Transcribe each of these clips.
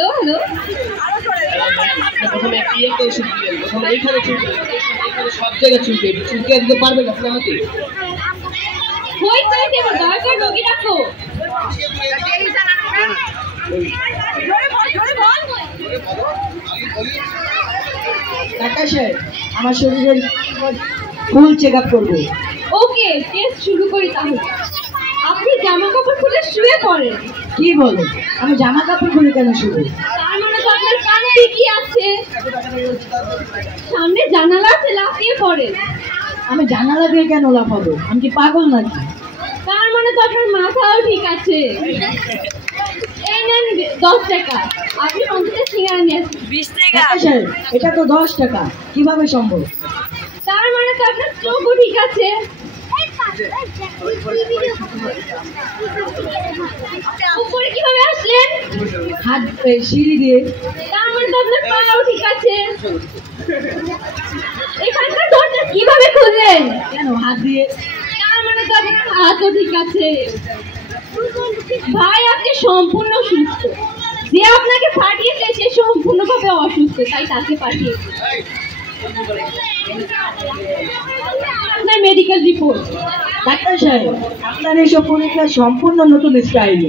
Hello hello. প্রথমে একটি একটা ওষুধ দিলেন, প্রথমে এইখানে চুলকে, এইখানে সব জায়গায় চুলকে দিতে পারবেন আপনি আমাকে? হয়েছে দেবো, দয়া করে রোগী রাখো। ডাক্তার সাহেব, আমার শরীরের ফুল চেক আপ করবো। ওকে, টেস্ট শুরু করি তাহলে। আপনি জামা কাপড় খুলে শুয়ে পড়েন। কি বলো? আমি জামা কাপড় খুলে কেন শুবো? তার মানে তো আপনার কান ঠিকই আছে। সামনে জানালা আছে, লাফিয়ে পড়েন। আমি জানালা দিয়ে কেন লাফাবো? আমি কি পাগল নাকি? তার মানে তো আপনার মাথাও ঠিক আছে। এই নেন 10 টাকা, আপনি 50 সিঙ্গারা নিয়ে আসুন। 20 টাকা। ডাক্তার সাহেব, এটা তো 10 টাকা, কিভাবে সম্ভব? তার মানে তো আপনার চোখও ঠিক আছে। উপরে কিভাবে আসলেন? হাত সিঁড়ি দিয়ে। তার মানে তো আপনার পাও ঠিক আছে। এখানকার দরজা কিভাবে খুললেন? কেন হাত দিয়ে? তার মানে তো আপনার হাতও ঠিক আছে। ভাই, আপনি সম্পূর্ণ সুস্থ। যে আপনাকে পাঠিয়েছে সে সম্পূর্ণভাবে অসুস্থ, তাই তাকে পাঠিয়েছে। আপনার মেডিকেল রিপোর্ট। ডাক্তার সাহেব, আপনার এইসব পরীক্ষা সম্পূর্ণ নতুন স্টাইল।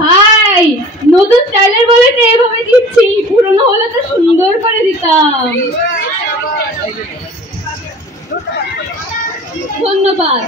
ভাই, নতুন স্টাইলের বলে তো এভাবে দিচ্ছি, পুরনো হলে তো সুন্দর করে দিতাম। ধন্যবাদ।